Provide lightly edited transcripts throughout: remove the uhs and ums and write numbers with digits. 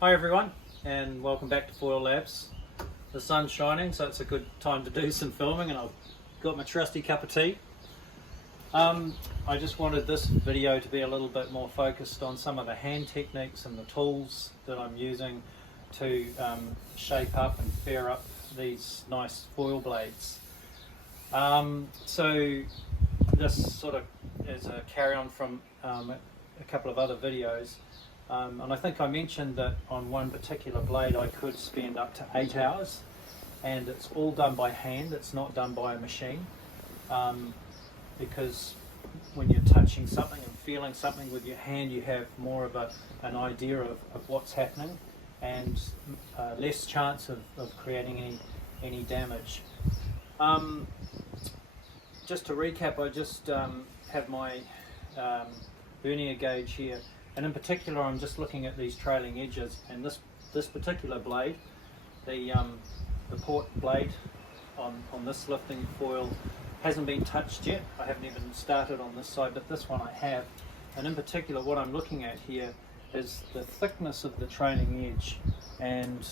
Hi everyone, and welcome back to Foil Labs. The sun's shining, so it's a good time to do some filming, and I've got my trusty cup of tea. I just wanted this video to be a little bit more focused on some of the hand techniques and the tools that I'm using to shape up and fair up these nice foil blades. So this sort of is a carry on from a couple of other videos. And I think I mentioned that on one particular blade I could spend up to 8 hours, and it's all done by hand, it's not done by a machine, because when you're touching something and feeling something with your hand, you have more of an idea of what's happening, and less chance of creating any damage. Just to recap, I just have my vernier gauge here. And in particular, I'm just looking at these trailing edges, and this particular blade, the port blade on this lifting foil hasn't been touched yet. I haven't even started on this side, but this one I have. And in particular, what I'm looking at here is the thickness of the trailing edge. And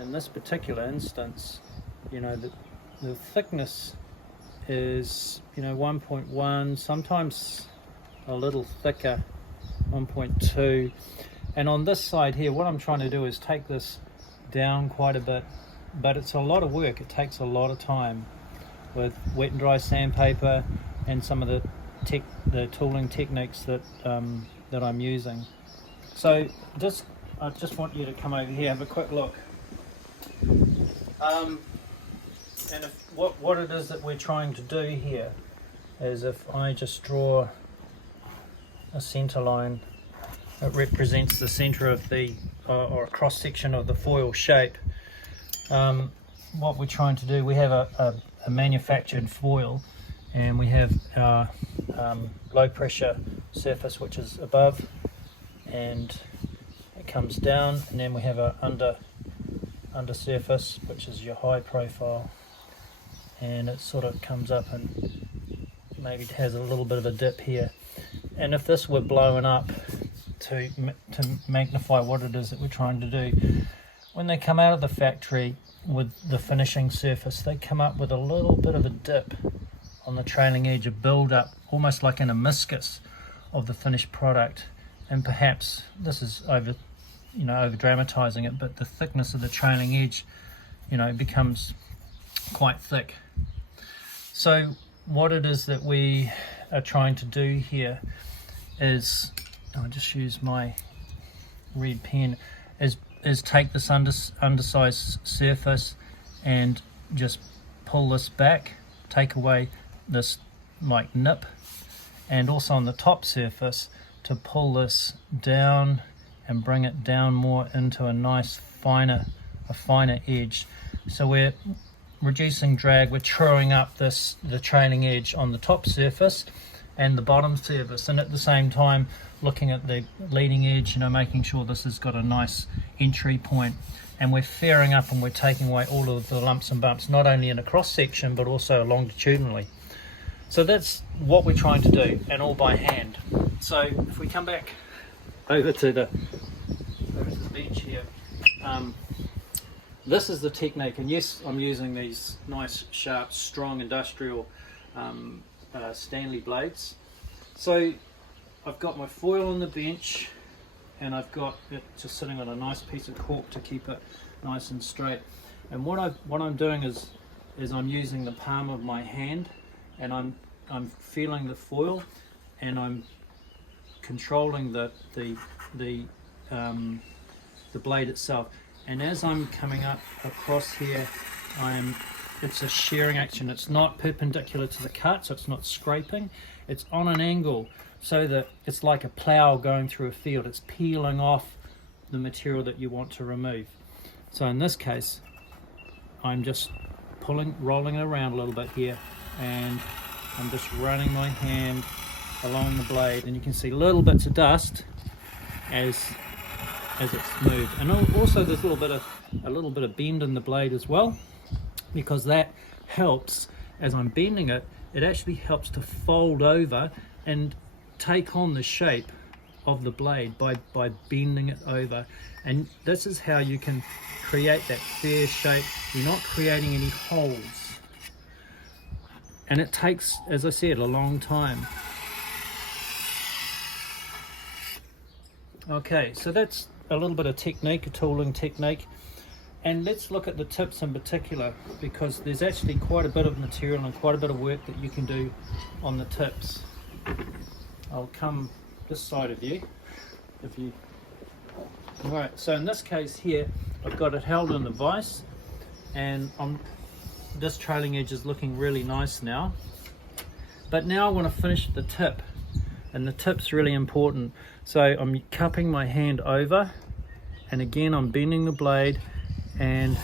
in this particular instance, you know, the thickness is, you know, 1.1, sometimes a little thicker, 1.2. And on this side here, what I'm trying to do is take this down quite a bit, but it's a lot of work. It takes a lot of time with wet and dry sandpaper and some of the tooling techniques that that I'm using. So I just want you to come over here, have a quick look. And what it is that we're trying to do here is, if I just draw a center line that represents the center of the or a cross section of the foil shape, what we're trying to do, we have a manufactured foil, and we have our low pressure surface, which is above, and it comes down, and then we have a under surface, which is your high profile, and it sort of comes up and maybe has a little bit of a dip here. And if this were blown up to magnify what it is that we're trying to do, when they come out of the factory with the finishing surface, they come up with a little bit of a dip on the trailing edge, a build up, almost like an emiscus of the finished product. And perhaps this is over dramatizing it, but the thickness of the trailing edge, you know, becomes quite thick. So what it is that we are trying to do here is, I'll just use my red pen, is take this undersized surface and just pull this back, take away this like nip, and also on the top surface to pull this down and bring it down more into a nice finer edge. So we're reducing drag, we're truing up the trailing edge on the top surface and the bottom surface, and at the same time looking at the leading edge, you know, making sure this has got a nice entry point, and we're fairing up and we're taking away all of the lumps and bumps, not only in a cross section but also longitudinally. So that's what we're trying to do, and all by hand. So if we come back over to the bench here, this is the technique, and yes, I'm using these nice sharp strong industrial Stanley blades. So I've got my foil on the bench, and I've got it just sitting on a nice piece of cork to keep it nice and straight. And what I'm doing is I'm using the palm of my hand, and I'm feeling the foil, and I'm controlling the blade itself. And as I'm coming up across here, it's a shearing action. It's not perpendicular to the cut, so it's not scraping. It's on an angle so that it's like a plow going through a field. It's peeling off the material that you want to remove. So in this case, I'm just rolling it around a little bit here, and I'm just running my hand along the blade, and you can see little bits of dust as it's moved. And also there's a little bit of bend in the blade as well, because that helps, as I'm bending it, it actually helps to fold over and take on the shape of the blade by bending it over, and this is how you can create that fair shape. You're not creating any holes, and it takes, as I said, a long time. Okay, so that's a little bit of technique, a tooling technique. And let's look at the tips in particular, because there's actually quite a bit of material and quite a bit of work that you can do on the tips. I'll come this side of you. Alright, so in this case here, I've got it held in the vise, and this trailing edge is looking really nice now. But now I want to finish the tip, and the tip's really important. So I'm cupping my hand over, and again I'm bending the blade, and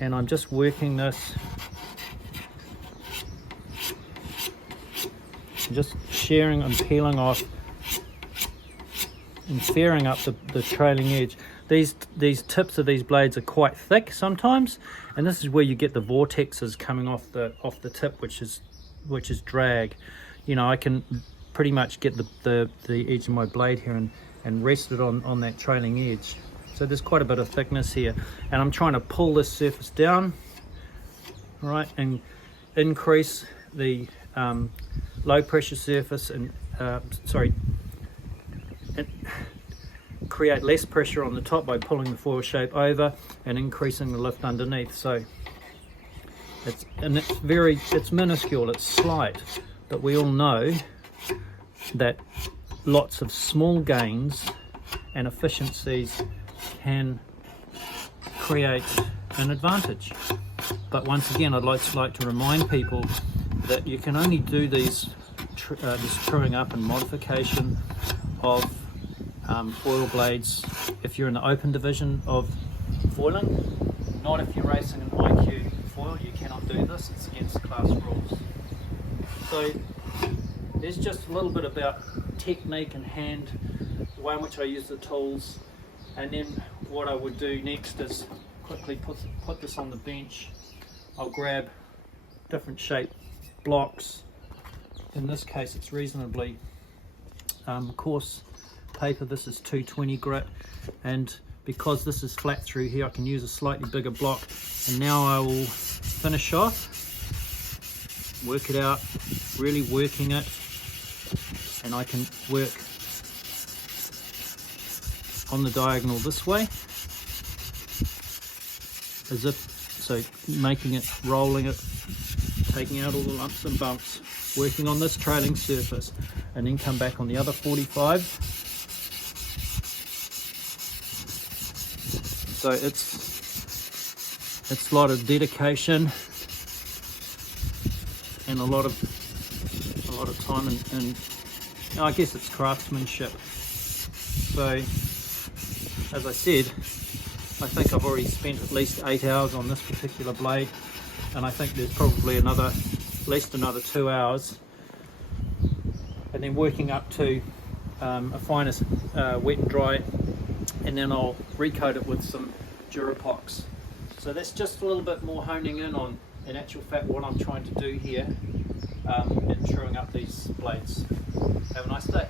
I'm just working this, just shearing and peeling off and fairing up the trailing edge. These tips of these blades are quite thick sometimes, and this is where you get the vortexes coming off the tip, which is drag. You know, I can pretty much get the edge of my blade here and rest it on that trailing edge. So there's quite a bit of thickness here, and I'm trying to pull this surface down, right, and increase the low pressure surface, and create less pressure on the top by pulling the foil shape over and increasing the lift underneath. So it's minuscule, it's slight, but we all know that lots of small gains and efficiencies can create an advantage. But once again, I'd like to remind people that you can only do this truing up and modification of foil blades if you're in the open division of foiling, not if you're racing an IQ foil. You cannot do this, it's against class rules. So there's just a little bit about technique and hand, the way in which I use the tools. And then what I would do next is quickly put this on the bench. I'll grab different shaped blocks. In this case it's reasonably coarse paper. This is 220 grit, and because this is flat through here I can use a slightly bigger block. And now I will finish off, work it out, really working it, and I can work on the diagonal this way, as if so, making it, rolling it, taking out all the lumps and bumps, working on this trailing surface, and then come back on the other 45. So it's a lot of dedication and a lot of time, and I guess it's craftsmanship. So as I said, I think I've already spent at least 8 hours on this particular blade, and I think there's probably at least another 2 hours, and then working up to a finer wet and dry, and then I'll recoat it with some Durapox. So that's just a little bit more honing in on, in actual fact, what I'm trying to do here in truing up these blades. Have a nice day.